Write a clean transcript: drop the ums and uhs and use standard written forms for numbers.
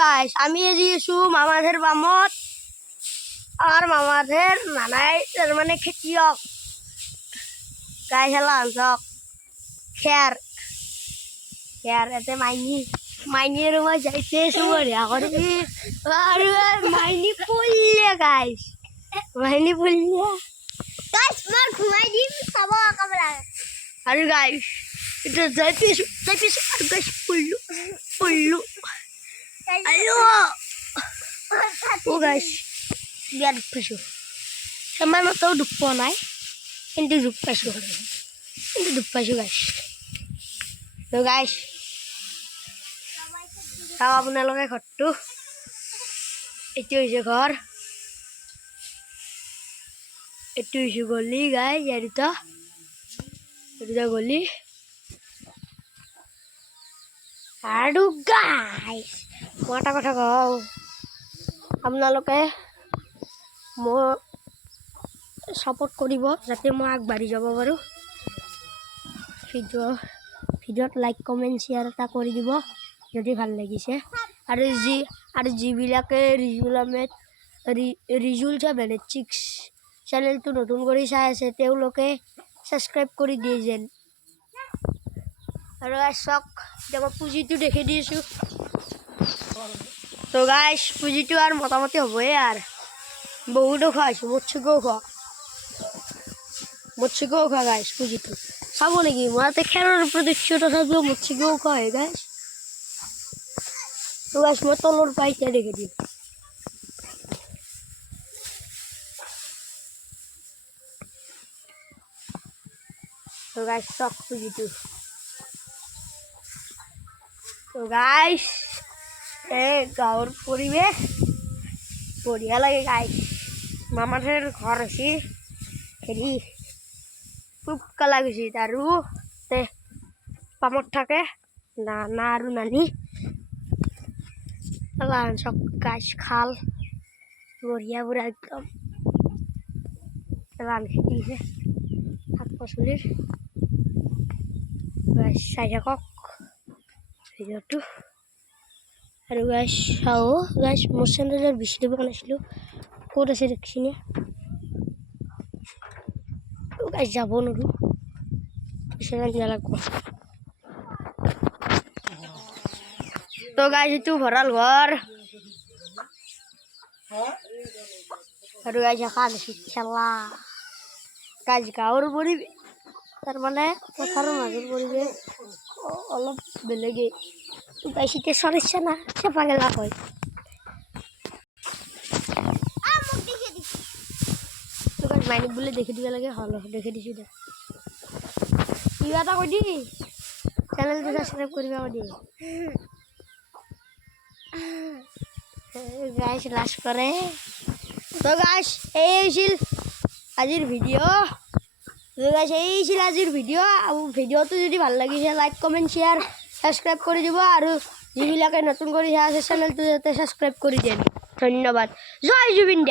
Guys আমি এসেছি মামাদের বামত আর মামাদের নানাই তার মানে খেতিয়ক গাইস হেলা আনছক খের খের এতে মাইনি রুমা যাইতে সুমরিয়া করে আর মাইনি পড়লে গাইস মাইনি পড়লে গাইস মার ঘুমাই দিম সব কামলা আর গাইস এটা যাইতে আর গাইস পড়লো আলো ও গাইস বিয়ার খুশু সময় মতো দুঃখ নাই কিন্তু দুঃখ পাইছো গাইস তো গাইস তাও আপোনালোকে ঘৰটো এইটো হৈছে ঘৰ এইটো হৈছে গলি গাইস এটা গলি আৰু গাইস মই এটা কথা কওঁ আপোনালোকে মোৰ সাপোৰ্ট কৰিব যাতে মই আগবাঢ়ি যাব পাৰোঁ ভিডিঅ'ত লাইক কমেণ্ট শ্বেয়াৰ এটা কৰি দিব যদি ভাল লাগিছে আৰু যিবিলাকে ৰিজুল 786 চেনেলটো নতুন কৰি চাই আছে তেওঁলোকে ছাবস্ক্ৰাইব কৰি দিয়ে যেন আৰু চাওক এতিয়া মই পুঁজিটো দেখি দিছোঁ তো গাইছ পুঁজিটো আৰু মোটামুটি হ'বই আৰু বহুতো খাইছোঁ মৎস্যকেও খোৱা গাইছ পুঁজিটো চাব নেকি মই ইয়াতে খেৰৰ ওপৰত দেখিছোঁ তথাপিও মৎস্যকেও খোৱা হয় গাইছ তো গাইছ মই তলৰ পৰা এতিয়া দেখি দিম তো গাইছ চাওক পুঁজিটো তো গাইছ গাঁৱৰ পৰিৱেশ বঢ়িয়া লাগে গাইছ মামাহঁতৰ ঘৰ হৈছে হেৰি খুব কালা গৈছে আৰু পামত থাকে নানা আৰু নানি চব গাছ খাল বঢ়িয়া বুঢ়া একদম ধান খেতি আছে শাক পাচলিৰ গাছ চাই থাকক ভিডিঅ'টো আৰু গাছ চাওঁ গাছ মোৰ চেনেলৰ ভিডিঅ' বনাইছিলোঁ ক'ত আছে দেখিছেনে গাছ যাব নোৱাৰোঁ পিছত নালাগব তো গাছ এইটো ভঁৰাল ঘৰ আৰু গাছ এখন খেলা গাছ গাঁৱৰ পৰিৱেশ তাৰমানে পথাৰৰ মাজৰ পৰিৱেশ অলপ বেলেগেই গাছ এতিয়া চলিছে না চেপা গেলা হয় মাইনিক বোলে দেখি দিব লাগে হল দেখি দিছোঁ দে কিবা এটা কৈ দি চেনেলটো ছাবস্ক্ৰাইব কৰিবা কৈ দি গাইছ লাজ কৰে তো গাইছ এই হৈছিল আজিৰ ভিডিঅ' আৰু ভিডিঅ'টো যদি ভাল লাগিছে লাইক কমেণ্ট শ্বেয়াৰ ছাবস্ক্ৰাইব কৰি দিব আৰু যিবিলাকে নতুন কৰি চাই আছে চেনেলটো যাতে ছাবস্ক্ৰাইব কৰি দিয়ে ধন্যবাদ জয় জুবিন দা।